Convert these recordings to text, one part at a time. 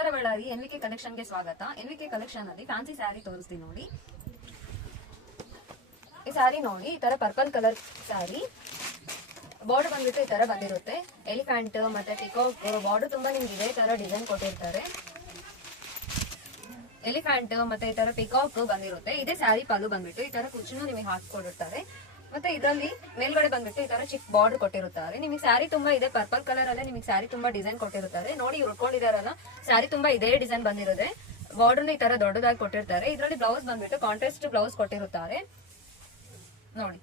ನಮಸ್ಕಾರ ಬಳ್ಳಾರಿ ಎನ್ವಿಕೆ ಕಲೆಕ್ಷನ್ ಗೆ ಸ್ವಾಗತ. ಎನ್ವಿಕೆ ಕಲೆಕ್ಷನ್ ಅಲ್ಲಿ ಫ್ಯಾನ್ಸಿ ಸ್ಯಾರಿ ತೋರಿಸ್ತೀನಿ ನೋಡಿ. ಈ ಸ್ಯಾರಿ ನೋಡಿ, ಈ ತರ ಪರ್ಪಲ್ ಕಲರ್ ಸ್ಯಾರಿ, ಬಾರ್ಡರ್ ಬಂದ್ಬಿಟ್ಟು ಈ ತರ ಬಂದಿರುತ್ತೆ. ಎಲಿಫೆಂಟ್ ಮತ್ತೆ ಪಿಕಾಕ್ ಬಾರ್ಡರ್ ತುಂಬಾ ನಿಮ್ಗೆ ಇದೇ ತರ ಡಿಸೈನ್ ಕೊಟ್ಟಿರ್ತಾರೆ. ಎಲಿಫೆಂಟ್ ಮತ್ತೆ ಈ ತರ ಪಿಕಾಕ್ ಬಂದಿರುತ್ತೆ. ಇದೇ ಸ್ಯಾರಿ ಪಲ್ಲು ಬಂದ್ಬಿಟ್ಟು ಈ ತರ ಕುಚ್ಚನ್ನು ನಿಮಗೆ ಹಾಕಿಕೊಡಿರ್ತಾರೆ. ಮತ್ತೆ ಇದರಲ್ಲಿ ಮೇಲ್ಗಡೆ ಬಂದ್ಬಿಟ್ಟು ಈ ತರ ಚಿಕ್ಕ ಬಾರ್ಡರ್ ಕೊಟ್ಟಿರುತ್ತಾರೆ. ನಿಮಗೆ ಸ್ಯಾರಿ ತುಂಬಾ ಇದೆ ಪರ್ಪಲ್ ಕಲರ್ ಅಲ್ಲೇ ನಿಮಗೆ ಸ್ಯಾರಿ ತುಂಬಾ ಡಿಸೈನ್ ಕೊಟ್ಟಿರುತ್ತಾರೆ. ನೋಡಿ ಇವ್ರು ಉಟ್ಕೊಂಡಿದಾರಲ್ಲ, ಸ್ಯಾರಿ ತುಂಬಾ ಇದೇ ಡಿಸೈನ್ ಬಂದಿರುತ್ತೆ. ಬಾರ್ಡರ್ ಈ ತರ ದೊಡ್ಡದಾಗಿ ಕೊಟ್ಟಿರ್ತಾರೆ. ಇದರಲ್ಲಿ ಬ್ಲೌಸ್ ಬಂದ್ಬಿಟ್ಟು ಕಾಂಟ್ರಾಸ್ಟ್ ಬ್ಲೌಸ್ ಕೊಟ್ಟಿರುತ್ತಾರೆ. ನೋಡಿ,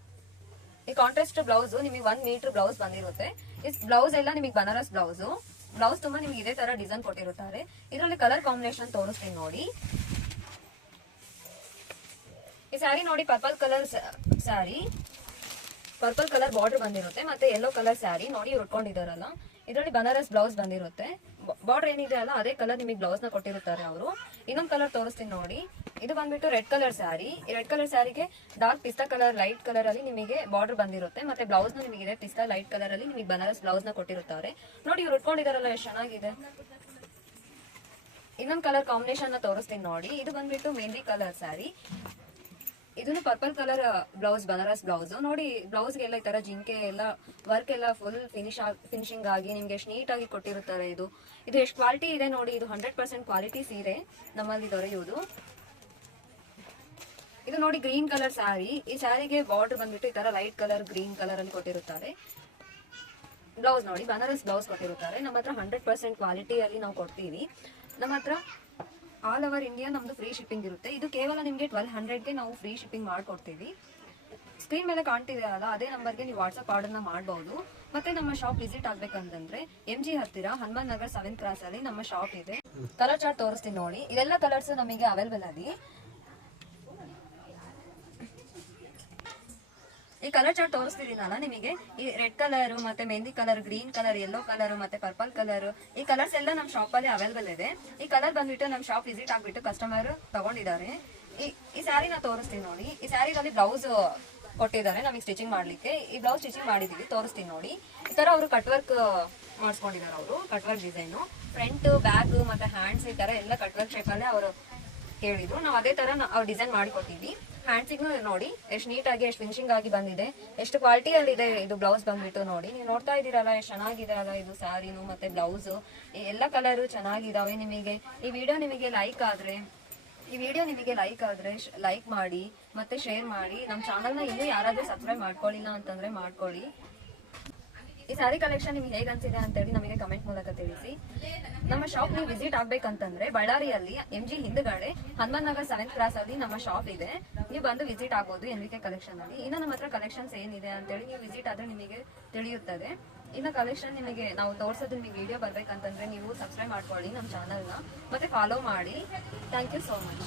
ಈ ಕಾಂಟ್ರಾಸ್ಟ್ ಬ್ಲೌಸ್ ನಿಮಗೆ 1 ಮೀಟರ್ ಬ್ಲೌಸ್ ಬಂದಿರುತ್ತೆ. ಈ ಬ್ಲೌಸ್ ಎಲ್ಲ ನಿಮಗೆ ಬನಾರಸ್ ಬ್ಲೌಸ್ ತುಂಬಾ ನಿಮ್ಗೆ ಇದೇ ತರ ಡಿಸೈನ್ ಕೊಟ್ಟಿರುತ್ತಾರೆ. ಇದರಲ್ಲಿ ಕಲರ್ ಕಾಂಬಿನೇಷನ್ ತೋರಿಸ್ತೀನಿ ನೋಡಿ. ಈ ಸ್ಯಾರಿ ನೋಡಿ, ಪರ್ಪಲ್ ಕಲರ್ ಬಾರ್ಡರ್ ಬಂದಿರುತ್ತೆ. ಮತ್ತೆ ಯೆಲ್ಲೋ ಕಲರ್ ಸ್ಯಾರಿ ನೋಡಿ ಇವ್ರು ಉಟ್ಕೊಂಡಿದಾರಲ್ಲ, ಇದರಲ್ಲಿ ಬನಾರಸ್ ಬ್ಲೌಸ್ ಬಂದಿರುತ್ತೆ. ಬಾರ್ಡರ್ ಏನಿದೆ ಅಲ್ಲ ಅದೇ ಕಲರ್ ನಿಮಗೆ ಬ್ಲೌಸ್ ನ ಕೊಟ್ಟಿರುತ್ತಾರೆ ಅವರು. ಇನ್ನೊಂದು ಕಲರ್ ತೋರಿಸ್ತೀನಿ ನೋಡಿ. ಇದು ಬಂದ್ಬಿಟ್ಟು ರೆಡ್ ಕಲರ್ ಸ್ಯಾರಿ. ಈ ರೆಡ್ ಕಲರ್ ಸ್ಯಾರಿಗೆ ಡಾರ್ಕ್ ಪಿಸ್ತಾ ಕಲರ್ ಲೈಟ್ ಕಲರ್ ಅಲ್ಲಿ ನಿಮಗೆ ಬಾರ್ಡರ್ ಬಂದಿರುತ್ತೆ. ಮತ್ತೆ ಬ್ಲೌಸ್ ನ ನಿಮಗೆ ಪಿಸ್ತಾ ಲೈಟ್ ಕಲರ್ ಅಲ್ಲಿ ನಿಮಗೆ ಬನಾರಸ್ ಬ್ಲೌಸ್ ನ ಕೊಟ್ಟಿರುತ್ತಾರೆ. ನೋಡಿ ಇವ್ರು ಉಟ್ಕೊಂಡಿದಾರಲ್ಲ, ಎಷ್ಟು ಚೆನ್ನಾಗಿದೆ. ಇನ್ನೊಂದು ಕಲರ್ ಕಾಂಬಿನೇಷನ್ ನ ತೋರಿಸ್ತೀನಿ ನೋಡಿ. ಇದು ಬಂದ್ಬಿಟ್ಟು ಮೆಹಂದಿ ಕಲರ್ ಸ್ಯಾರಿ. ಇದನ್ನು purple colour blouse, Banaras blouse ನೋಡಿ. ಬ್ಲೌಸ್ಗೆಲ್ಲ ಈ ತರ ಜಿಂಕೆ ಎಲ್ಲ ವರ್ಕ್ ಎಲ್ಲ ಫುಲ್ ಫಿನಿಶಿಂಗ್ ಆಗಿ ನಿಮ್ಗೆ ಎಷ್ಟು ನೀಟ್ ಆಗಿ ಕೊಟ್ಟಿರುತ್ತಾರೆ. ಇದು ಎಷ್ಟು ಕ್ವಾಲಿಟಿ ಇದೆ ನೋಡಿ. ಇದು 100% ಕ್ವಾಲಿಟಿ ಸೀರೆ ನಮ್ಮಲ್ಲಿ ದೊರೆಯುವುದು. ಇದು ನೋಡಿ ಗ್ರೀನ್ ಕಲರ್ ಸ್ಯಾರಿ. ಈ ಸ್ಯಾರಿಗೆ ಬಾರ್ಡರ್ ಬಂದ್ಬಿಟ್ಟು ಈ ತರ ಲೈಟ್ ಕಲರ್ ಗ್ರೀನ್ ಕಲರ್ ಅಲ್ಲಿ ಕೊಟ್ಟಿರುತ್ತಾರೆ. ಬ್ಲೌಸ್ ನೋಡಿ, ಬನಾರಸ್ ಬ್ಲೌಸ್ ಕೊಟ್ಟಿರುತ್ತಾರೆ. ನಮ್ಮ ಹತ್ರ 100% ಕ್ವಾಲಿಟಿಯಲ್ಲಿ ನಾವು ಕೊಡ್ತೀವಿ. ನಮ್ಮ ಹತ್ರ ಆಲ್ ಓವರ್ ಇಂಡಿಯಾ ನಮ್ದು ಫ್ರೀ ಶಿಪ್ಪಿಂಗ್ ಇರುತ್ತೆ. ಇದು ಕೇವಲ ನಿಮಗೆ 1200ಗೆ ನಾವು ಫ್ರೀ ಶಿಪ್ಪಿಂಗ್ ಮಾಡ್ಕೊಡ್ತೀವಿ. ಸ್ಕ್ರೀನ್ ಮೇಲೆ ಕಾಣ್ತಿದೆ ಅಲ್ಲ, ಅದೇ ನಂಬರ್ಗೆ ನೀವು ವಾಟ್ಸ್ಆಪ್ ಆರ್ಡರ್ನ ಮಾಡಬಹುದು. ಮತ್ತೆ ನಮ್ಮ ಶಾಪ್ ವಿಸಿಟ್ ಆಗ್ಬೇಕಂತಂದ್ರೆ MG ಹತ್ತಿರ ಹನುಮಾನ್ ನಗರ್ 7th ಕ್ರಾಸ್ ಅಲ್ಲಿ ನಮ್ಮ ಶಾಪ್ ಇದೆ. ಕಲರ್ ಚಾರ್ಟ್ ತೋರಿಸ್ತೀನಿ ನೋಡಿ. ಇವೆಲ್ಲ ಕಲರ್ಸ್ ನಮಗೆ ಅವೈಲೇಬಲ್ ಅಲ್ಲಿ. ಈ ಕಲರ್ ಚಾರ್ಟ್ ತೋರಿಸ್ತಿದ್ದೀನಲ್ಲ ನಿಮಗೆ, ಈ ರೆಡ್ ಕಲರ್ ಮತ್ತೆ mehndi colour, green colour, yellow colour ಮತ್ತೆ ಪರ್ಪಲ್ ಕಲರ್, ಈ ಕಲರ್ಸ್ ಎಲ್ಲ ನಮ್ಮ ಶಾಪ್ ಅಲ್ಲಿ ಅವೈಲೇಬಲ್ ಇದೆ. ಈ ಕಲರ್ ಬಂದ್ಬಿಟ್ಟು ನಮ್ಮ ಶಾಪ್ ವಿಸಿಟ್ ಆಗ್ಬಿಟ್ಟು ಕಸ್ಟಮರ್ ತಗೊಂಡಿದ್ದಾರೆ. ಈ ಸ್ಯಾರಿನ ತೋರಿಸ್ತೀನಿ ನೋಡಿ. ಈ ಸ್ಯಾರಿದಲ್ಲಿ ಬ್ಲೌಸ್ ಕೊಟ್ಟಿದ್ದಾರೆ ನಮಗೆ ಸ್ಟಿಚಿಂಗ್ ಮಾಡ್ಲಿಕ್ಕೆ. ಈ ಬ್ಲೌಸ್ ಸ್ಟಿಚಿಂಗ್ ಮಾಡಿದೀವಿ, ತೋರಿಸ್ತೀನಿ ನೋಡಿ. ಈ ತರ ಅವರು ಕಟ್ ವರ್ಕ್ ಮಾಡಿಸ್ಕೊಂಡಿದ್ದಾರೆ. ಅವರು cut work design, front back ಮತ್ತೆ ಹ್ಯಾಂಡ್ಸ್ ಈ ತರ ಎಲ್ಲ ಕಟ್ ವರ್ಕ್ ಶೇಪ್ ಅಲ್ಲೇ ಅವರು ಹೇಳಿದ್ರು. ನಾವು ಅದೇ ತರ ಅವ್ರು ಡಿಸೈನ್ ಮಾಡಿಕೊಟ್ಟಿದ್ವಿ. ಹ್ಯಾಂಡ್ಸಿಗೂ ನೋಡಿ ಎಷ್ಟು ನೀಟಾಗಿ, ಎಷ್ಟು ಫಿನಿಶಿಂಗ್ ಆಗಿ ಬಂದಿದೆ, ಎಷ್ಟು ಕ್ವಾಲಿಟಿಯಲ್ಲಿ ಇದೆ. ಇದು ಬ್ಲೌಸ್ ಬಂದ್ಬಿಟ್ಟು ನೋಡಿ, ನೀವು ನೋಡ್ತಾ ಇದ್ದೀರಲ್ಲ ಎಷ್ಟು ಚೆನ್ನಾಗಿದೆ ಅಲ್ಲ ಇದು ಸ್ಯಾರಿನು ಮತ್ತೆ ಬ್ಲೌಸ್ ಎಲ್ಲ ಕಲರ್ ಚೆನ್ನಾಗಿದಾವೆ. ನಿಮಗೆ ಈ ವಿಡಿಯೋ ನಿಮಗೆ ಲೈಕ್ ಆದ್ರೆ ಲೈಕ್ ಮಾಡಿ ಮತ್ತೆ ಶೇರ್ ಮಾಡಿ. ನಮ್ಮ ಚಾನಲ್ನ ಇನ್ನೂ ಯಾರಾದ್ರೂ ಸಬ್ಸ್ಕ್ರೈಬ್ ಮಾಡ್ಕೊಳ್ಳಿಲ್ಲ ಅಂತಂದ್ರೆ ಮಾಡ್ಕೊಳ್ಳಿ. ಈ ಸ್ಯಾರಿ ಕಲೆಕ್ಷನ್ ನಿಮ್ಗೆ ಹೇಗೆ ಅನ್ಸಿದೆ ಅಂತೇಳಿ ನಮಗೆ ಕಮೆಂಟ್ ಮೂಲಕ ತಿಳಿಸಿ. ನಮ್ಮ ಶಾಪ್ ನೀವು ವಿಸಿಟ್ ಆಗ್ಬೇಕಂತಂದ್ರೆ ಬಳ್ಳಾರಿಯಲ್ಲಿ MG ಹಿಂದ್ಗಡೆ ಹನುಮಾನ್ ನಗರ್ 7th ಕ್ರಾಸ್ ಅಲ್ಲಿ ನಮ್ಮ ಶಾಪ್ ಇದೆ. ನೀವು ಬಂದು ವಿಸಿಟ್ ಆಗ್ಬೋದು NVK ಕಲೆಕ್ಷನ್ ಅಲ್ಲಿ. ಇನ್ನು ನಮ್ಮ ಹತ್ರ ಕಲೆಕ್ಷನ್ಸ್ ಏನಿದೆ ಅಂತೇಳಿ ನೀವು ವಿಸಿಟ್ ಆದ್ರೆ ನಿಮಗೆ ತಿಳಿಯುತ್ತದೆ. ಇನ್ನು ಕಲೆಕ್ಷನ್ ನಿಮಗೆ ನಾವು ತೋರಿಸೋದು ನಿಮಗೆ ವಿಡಿಯೋ ಬರ್ಬೇಕಂತಂದ್ರೆ ನೀವು ಸಬ್ಸ್ಕ್ರೈಬ್ ಮಾಡ್ಕೊಳ್ಳಿ ನಮ್ಮ ಚಾನಲ್ನ, ಮತ್ತೆ ಫಾಲೋ ಮಾಡಿ. Thank you so much.